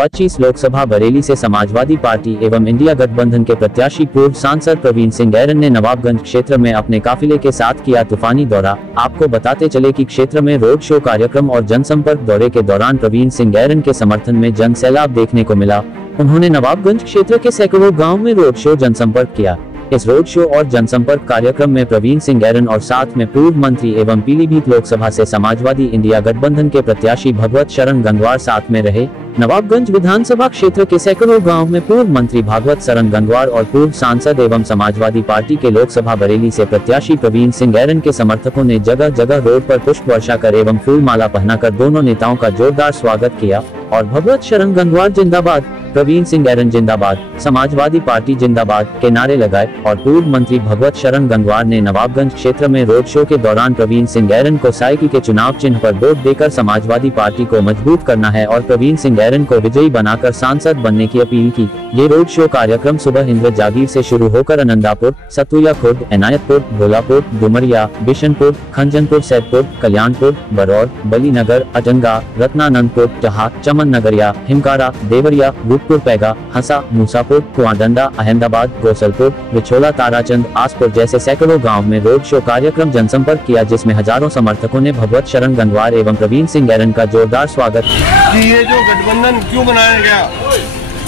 25 लोकसभा बरेली से समाजवादी पार्टी एवं इंडिया गठबंधन के प्रत्याशी पूर्व सांसद प्रवीण सिंह ऐरन ने नवाबगंज क्षेत्र में अपने काफिले के साथ किया तूफानी दौरा। आपको बताते चले कि क्षेत्र में रोड शो कार्यक्रम और जनसंपर्क दौरे के दौरान प्रवीण सिंह ऐरन के समर्थन में जन सैलाब देखने को मिला। उन्होंने नवाबगंज क्षेत्र के सैकड़ों गाँव में रोड शो जनसंपर्क किया। इस रोड शो और जनसंपर्क कार्यक्रम में प्रवीण सिंह ऐरन और साथ में पूर्व मंत्री एवं पीलीभीत लोकसभा से समाजवादी इंडिया गठबंधन के प्रत्याशी भगवत शरण गंगवार साथ में रहे। नवाबगंज विधानसभा क्षेत्र के सैकड़ों गांव में पूर्व मंत्री भागवत शरण गंगवार और पूर्व सांसद एवं समाजवादी पार्टी के लोकसभा बरेली से प्रत्याशी प्रवीण सिंह ऐरन के समर्थकों ने जगह जगह रोड पर पुष्प वर्षा कर एवं फूल माला पहनाकर दोनों नेताओं का जोरदार स्वागत किया और भगवत शरण गंगवार जिंदाबाद, प्रवीण सिंह ऐरन जिंदाबाद, समाजवादी पार्टी जिंदाबाद के नारे लगाए। और पूर्व मंत्री भगवत शरण गंगवार ने नवाबगंज क्षेत्र में रोड शो के दौरान प्रवीण सिंह ऐरन को साइकिल के चुनाव चिन्ह पर वोट देकर समाजवादी पार्टी को मजबूत करना है और प्रवीण सिंह ऐरन को विजयी बनाकर सांसद बनने की अपील की। ये रोड शो कार्यक्रम सुबह इंद्र जागीर से शुरू होकर अनंदापुर, सतुया खुर्द, एनायतपुर, भोलापुर, डुमरिया, बिशनपुर, खंजनपुर, सैदपुर, कल्याणपुर, बरौर, बलीनगर, अटंगा, रत्नानंदपुर, जहा, चमन नगरिया, हिमकारा, देवरिया, रूपपुर पैगा, हंसा, मूसापुर, कुआडंडा, अहमदाबाद, गोसलपुर, विछोला, ताराचंद, आसपुर जैसे सैकड़ों गाँव में रोड शो कार्यक्रम जनसंपर्क किया, जिसमें हजारों समर्थकों ने भगवत शरण गंगवार एवं प्रवीण सिंह ऐरन का जोरदार स्वागत किया। ये जो गठबंधन क्यों बनाया गया?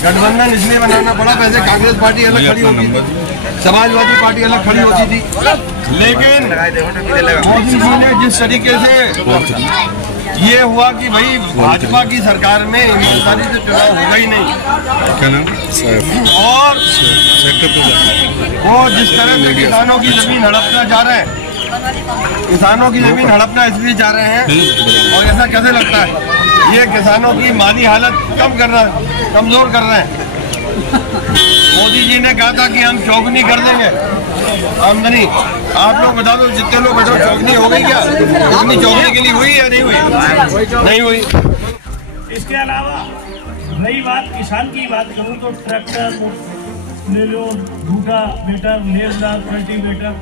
गठबंधन इसलिए बनाना पड़ा, पहले कांग्रेस पार्टी अलग खड़ी होती थी, समाजवादी पार्टी अलग खड़ी होती थी, लेकिन मोदी जी ने जिस तरीके से ये हुआ कि भाई भाजपा की सरकार में ईमानदारी से चुनाव होगा ही नहीं, और वो जिस तरह से किसानों की जमीन हड़पना जा रहे हैं, किसानों की जमीन हड़पना इसलिए जा रहे हैं, और ऐसा कैसे लगता है ये किसानों की माली हालत कमजोर कर रहे हैं। मोदी जी ने कहा था कि हम चौगुनी कर देंगे आमदनी। आप लोग बता दो, जितने लोग बैठो, चौगुनी हो गई क्या? इतनी चौगुनी के लिए हुई या नहीं हुई? नहीं हुई। इसके अलावा रही बात किसान की बात करूँ तो ट्रैक्टर ले लो, रूटावेटर, लेवलर, कल्टीवेटर,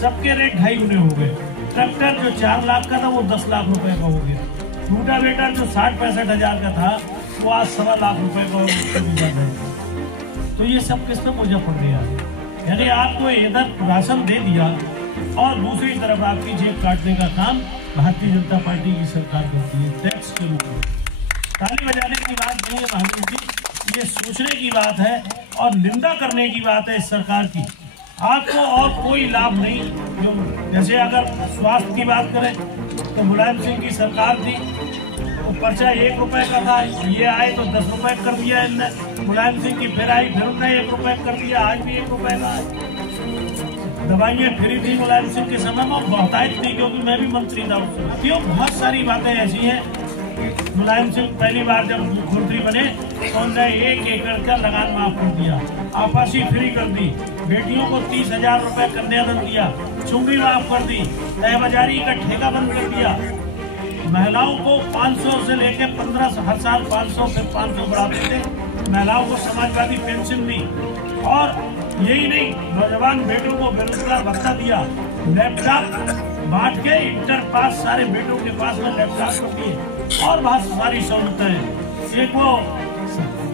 सबके रेट 2.5 गुने हो गए। ट्रैक्टर जो 4 लाख का था वो 10 लाख रुपए का हो गया। रूटावेटर जो 60-65 हजार का था वो आज 1.25 लाख रुपए का हो। तो ये सब किस पे बोझा पड़ गया? यानी आपको इधर राशन दे दिया और दूसरी तरफ आपकी जेब काटने का काम भारतीय जनता पार्टी की सरकार करती है टैक्स के रूप में। ताली बजाने की बात नहीं है महावीर जी, ये सोचने की बात है और निंदा करने की बात है इस सरकार की। आपको और कोई लाभ नहीं। जैसे अगर स्वास्थ्य की बात करें तो मुलायम सिंह की सरकार थी, तो पर्चा 1 रुपए का था, ये आए तो 10 रुपए कर दिया इनने। मुलायम सिंह की फिर आई, फिर उन्होंने 1 रुपए कर दिया, आज भी 1 रुपए का है। दवाइयाँ फ्री थी मुलायम सिंह के समय में, बहुतायत थी क्योंकि मैं भी मंत्री था उसमें। क्यों बहुत सारी बातें ऐसी हैं। मुलायम सिंह पहली बार जब मुख्यमंत्री बने तो उन्होंने 1 एकड़ का लगान माफ कर दिया, आपासी फ्री कर दी, बेटियों को 30,000 रुपए कन्यादान दिया, चुंगी माफ कर दी, तहबाजारी का ठेका बंद कर दिया, महिलाओं को 500 से लेकर 15 हर साल 500 फिर 500 बढ़ाते थे, महिलाओं को समाजवादी पेंशन दी। और यही नहीं, नौजवान बेटों को बेरोजगार भत्ता दिया, लैपटॉप बांट के इंटर पास सारे बेटों के पास में लैपटॉप दिए और बहुत सारी सहूलतें। एक वो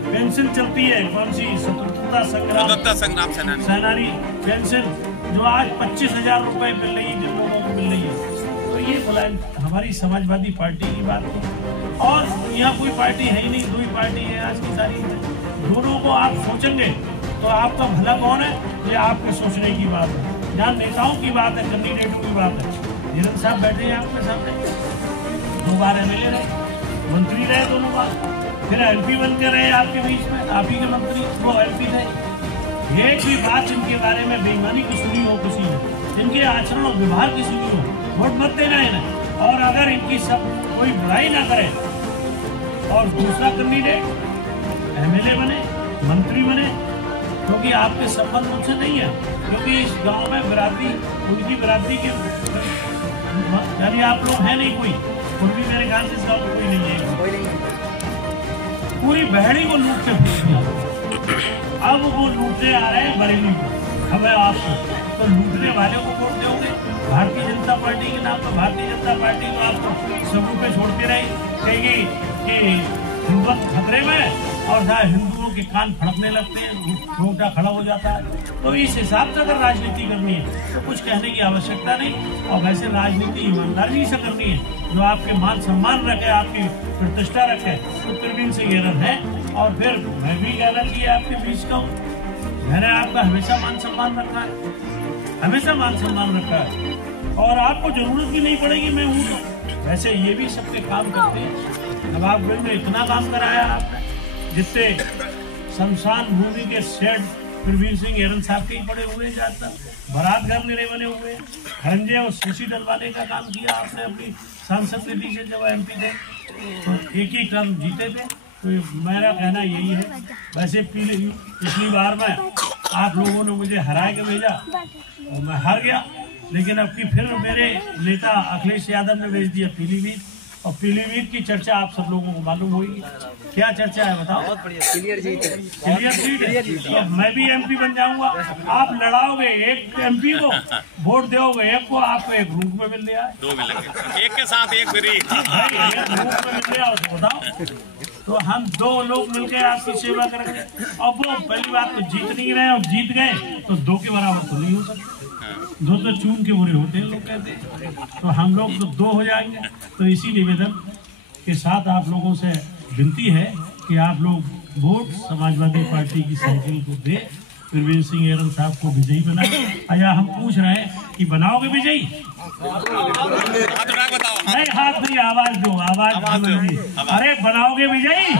पेंशन चलती है, कौन सी, स्वतंत्रता संग्राम सेनानी पेंशन, जो आज 25,000 रुपए मिल रही है, जिन लोगों को मिल रही है। तो ये मुलायम हमारी समाजवादी पार्टी की बात है। और यहाँ कोई पार्टी है ही नहीं, 2 पार्टी है आज की सारी। दोनों को आप सोचेंगे तो आपका भला कौन है, ये आपके सोचने की बात है। यहाँ नेताओं की बात है, कैंडिडेटों की बात है। धीरज साहब बैठे हैं आपके सामने, 2 बार MLA रहे, मंत्री रहे दोनों बार, फिर MP बन के रहे आपके बीच में, आप ही के मंत्री, वो MP थे। एक भी बात इनके बारे में बेईमानी की सुनी हो किसी ने, इनके आचरण और व्यवहार की सुनी हो, वोट मत देना इन्हें। और अगर इनकी सब कोई बुराई ना करे और दूसरा कैंडिडेट MLA बने, मंत्री बने, क्योंकि आपके संबंध उनसे नहीं है, क्योंकि इस गांव में बिरादरी, उनकी बिरादरी के यानी आप लोग हैं नहीं कोई, खुद भी मेरे ख्याल से इस गांव में कोई नहीं है। पूरी बहड़ी को लूट के फेंक दिया, अब वो लूटने आ रहे हैं बरेली को, हमें आपको। तो लूटने वाले को वोट दोगे? भारतीय जनता पार्टी के नाम पर भारतीय जनता पार्टी को आप सबूत पे छोड़ते रहे, कहेगी कि हिंदुत्व खतरे में, और हिंदुओं के कान फड़कने लगते हैं, रोटा खड़ा हो जाता है। तो इस हिसाब से अगर राजनीति करनी है तो कुछ कहने की आवश्यकता नहीं। और वैसे राजनीति ईमानदारी से करनी है, जो आपके मान सम्मान रखे, आपकी प्रतिष्ठा रखे, तो प्रवीण सिंह ऐरन है। और फिर मैं भी कहना चाहिए आपके बीच का, मैंने आपका हमेशा मान सम्मान रखा है, हमेशा मान सम्मान रखा है, और आपको जरूरत भी नहीं पड़ेगी मैं हूँ तो। वैसे ये भी सबके काम करते हैं। नवाबगंज में इतना काम कराया आपने, जिससे शमशान भूमि के शेड प्रवीण सिंह ऐरन साहब के ही पड़े हुए हैं, ज्यादातर बारात घर मेरे बने हुए हैं, खरंजे और सीसी डलवाने का काम किया आपने अपनी सांसद निधि से जब MP थे, तो एक ही टर्म जीते थे। तो मेरा कहना यही है। वैसे पिछली बार में आप लोगों ने मुझे हरा के भेजा और मैं हार गया, लेकिन अब की फिर मेरे नेता अखिलेश यादव ने भेज दिया पीलीभीत, और पीलीभीत की चर्चा आप सब लोगों को मालूम होगी। क्या चर्चा है बताओ? क्लियर जीत है, क्लियर सीट है। तो मैं भी MP बन जाऊंगा। आप लड़ाओगे एक MP को, वोट दोगे एक को, आपको एक रूप में मिल लिया है, 2 मिलेंगे, एक के साथ एक फ्री। एक रूप में मिल लिया, उसको बताओ। तो हम 2 लोग मिलकर आपकी सेवा करेंगे। और वो पहली बात तो जीत नहीं रहे, और जीत गए तो 2 के बराबर तो नहीं हो सकते, 2 तो चून के बुरे होते हैं लोग कहते हैं। तो हम लोग तो 2 हो जाएंगे। तो इसी निवेदन के साथ आप लोगों से विनती है कि आप लोग वोट समाजवादी पार्टी की साइकिल को दे, प्रवीण सिंह ऐरन साहब को विजयी बनाए। अच्छा हम पूछ रहे हैं कि बनाओगे विजयी? नहीं, हाथ नहीं, आवाज दो, आवाज। अरे बनाओगे विजयी?